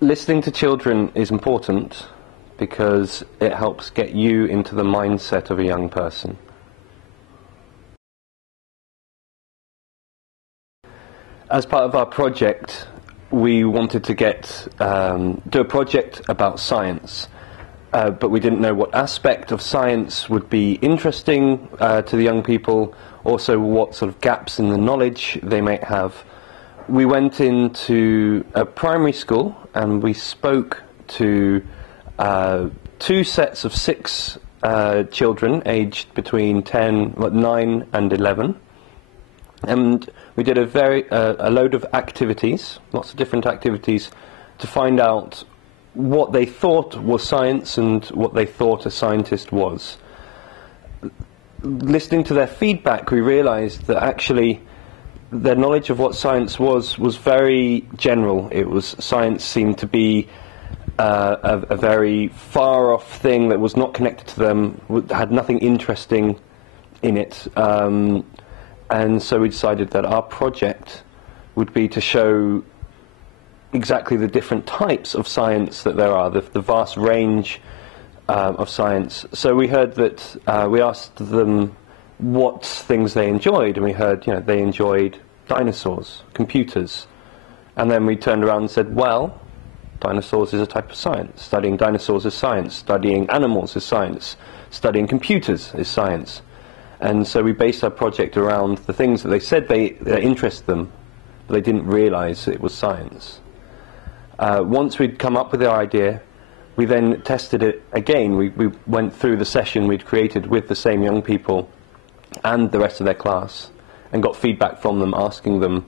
Listening to children is important because it helps get you into the mindset of a young person. As part of our project, we wanted to do a project about science, but we didn't know what aspect of science would be interesting to the young people, also what sort of gaps in the knowledge they might have. We went into a primary school and we spoke to two sets of 6 children aged between 9 and 11, and we did a load of activities, lots of different activities, to find out what they thought was science and what they thought a scientist was. Listening to their feedback, we realized that actually their knowledge of what science was very general. Science seemed to be a very far off thing that was not connected to them, had nothing interesting in it, and so we decided that our project would be to show exactly the different types of science that there are, the vast range of science. So we heard that, we asked them what things they enjoyed, and we heard, they enjoyed dinosaurs, computers, and then we turned around and said, well, dinosaurs is a type of science. Studying dinosaurs is science. Studying animals is science. Studying computers is science. And so we based our project around the things that they said that interest them, but they didn't realize it was science. Once we'd come up with the idea, we then tested it again. We went through the session we'd created with the same young people and the rest of their class, and got feedback from them, asking them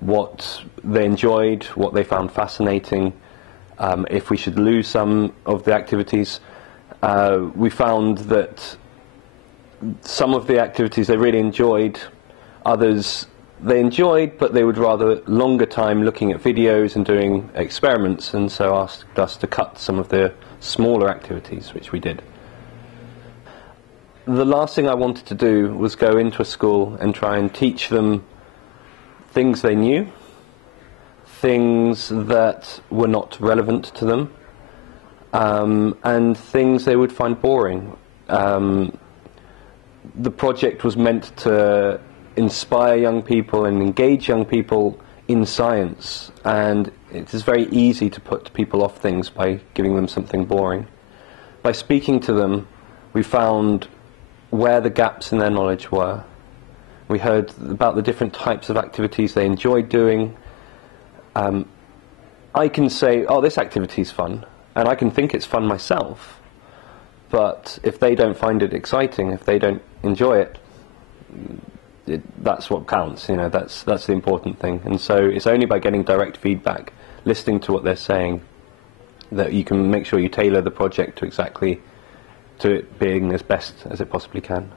what they enjoyed, what they found fascinating, if we should lose some of the activities. We found that some of the activities they really enjoyed, others they enjoyed, but they would rather longer time looking at videos and doing experiments, and so asked us to cut some of the smaller activities, which we did. The last thing I wanted to do was go into a school and try and teach them things they knew, things that were not relevant to them, and things they would find boring. The project was meant to inspire young people and engage young people in science, and it is very easy to put people off things by giving them something boring. By speaking to them, we found where the gaps in their knowledge were. We heard about the different types of activities they enjoyed doing. I can say, oh, this activity is fun, and I can think it's fun myself, but if they don't find it exciting, if they don't enjoy it, that's what counts. That's the important thing. And so it's only by getting direct feedback, listening to what they're saying, that you can make sure you tailor the project to it being as best as it possibly can.